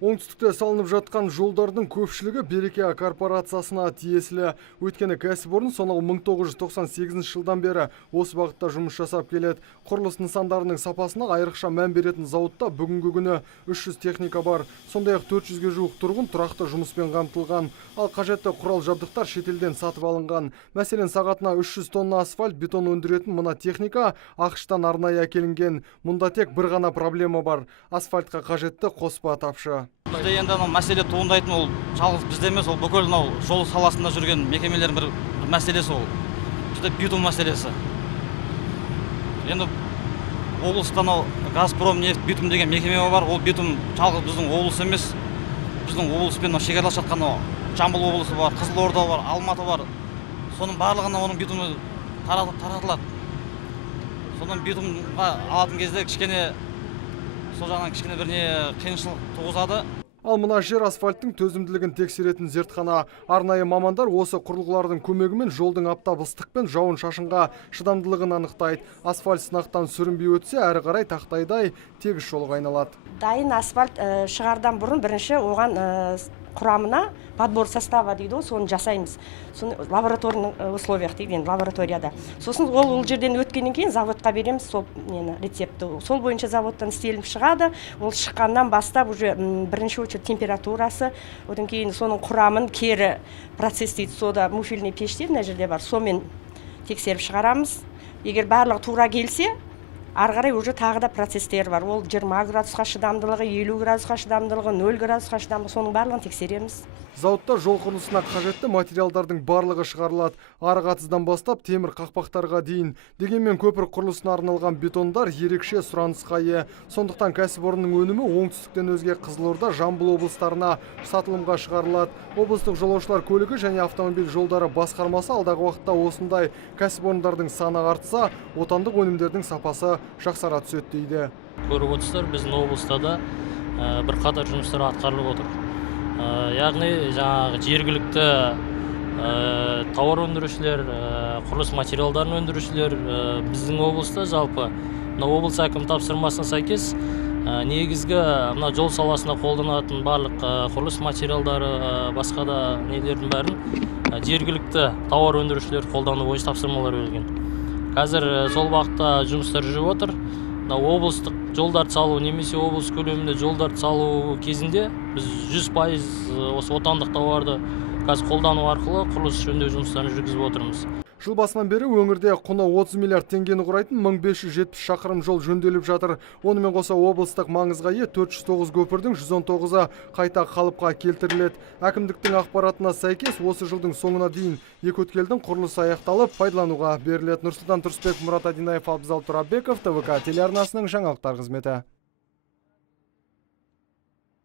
Оңтүстікте салынып жатқан жолдардың көпшілігі Береке корпорациясына тиесілі. Өйткені кәсіпорын сонау 1998 жылдан бері осы бағытта жұмыс жасап келеді. Құрылыс нысандарының сапасына айрықша мән беретін зауытта бүгінгі күні 300 техника бар. Сондай-ақ 400-ге жуық тұрғын тұрақты жұмыспен қамтылған. Ал қажетті құрал жабдықтар шетелден сатып алынған. Мәселен, сағатына 300 тонна асфальт, бетон өндіретін мына техника ақштан арнайы әкелінген. Мұнда тек бір ғана проблема бар. Асфальтқа қажетті қоспа тапшы. Бізде енді мәселе туындайтын ол жалғыз бізде емес, ол бүкіл жол саласында жүрген мекемелердің бір мәселесі ол. Бізде битум мәселесі. Енді облыста Газпром нефть битум деген мекеме бар. Ол битум жалғыз біздің облыс емес. Біздің облыспен шекаралас жатқан Жамбыл облысы бар, Қызылорда бар, Алматы бар. Соның барлығына оның битумы таратылады. Соның битумға алатын кезде сол жағынан кішкене бір қиыншылық туғызады. Ал мына жер асфальттың төзімділігін тексеретін зертхана. Арнайы мамандар осы құрылғылардың көмегімен жолдың аптап ыстық пен жауын шашынға шыдамдылығын анықтайды. Асфальт сынақтан сүрінбей өтсе, әрі қарай тақтайдай тегіс жолға айналады. Дайын асфальт шығардан бұрын бірінші оған құрамына подбор состава дейді, соны жасаймыз. Соны лабораторный условиях дейді, лабораторияда. Сосын ол жерден өткеннен кейін заводқа береміз сол рецепті. Сол бойынша заводтан істелініп шығады. Ол шыққаннан бастап уже бірінші очередь температурасы, одан кейін соның құрамын кері процесс дейді, сода муфильный пештер мына жерде бар. Сомен тексеріп шығарамыз. Егер барлығы тура келсе, ары қарай уже тағы да процесстер бар. Ол 20 градусқа шыдамдылығы, 50 градусқа шыдамдылығы, 0 градусқа шыдамдылығы, соның барлығын тексереміз. Зауытта жол құрылысына қажетті материалдардың барлығы шығарылады. Ары қатыздан бастап темір қақпақтарға дейін. Дегенмен көпір құрылысына арналған бетондар ерекше сұранысқа ие. Сондықтан кәсіпорынның өнімі оңтүстіктен өзге Қызылорда, Жамбыл облыстарына сатылымға шығарылады. Облыстық жолаушылар көлігі және автомобиль жолдары басқармасы алдағы уақытта осындай кәсіпорындардың саны артса, отандық өнімдердің сапасы жақсара түседі дейді. Көріп отырсыздар, біздің облыста да бірқатар жұмыстар атқарылып отыр. Яғни жаңағы жергілікті тауар өндірушілер, құрылыс материалдарын өндірушілер біздің облыста жалпы облыс әкім тапсырмасына сәйкес негізгі жол саласында қолданатын барлық құрылыс материалдары, басқа да нелердің бәрін жергілікті тауар өндірушілер қолдану бойынша тапсырмалар берілген. Қазір сол бағытта жұмыстар жүріп отыр. Облыстық жолдарды салу немесе облыс көлемінде жолдарды салу кезінде біз 100% осы отандық тауарды қазір қолдану арқылы құрылыс жөндеу жұмыстарын жүргізіп отырмыз. Жыл басынан бері өңірде құны 30 миллиард теңгені құрайтын 1570 шақырым жол жөнделіп жатыр. Онымен қоса облыстық маңызға ие 409 көпірдің 119-ы қайта қалыпқа келтіріледі. Әкімдіктің ақпаратына сәйкес осы жылдың соңына дейін екі өткелдің құрылысы аяқталып пайдалануға беріледі. Нұрсұлтан Тұрысбек, Мұрат Адинаев, Абзал Тұрабеков, ТВК телеарнасының жаңалықтар қызметі.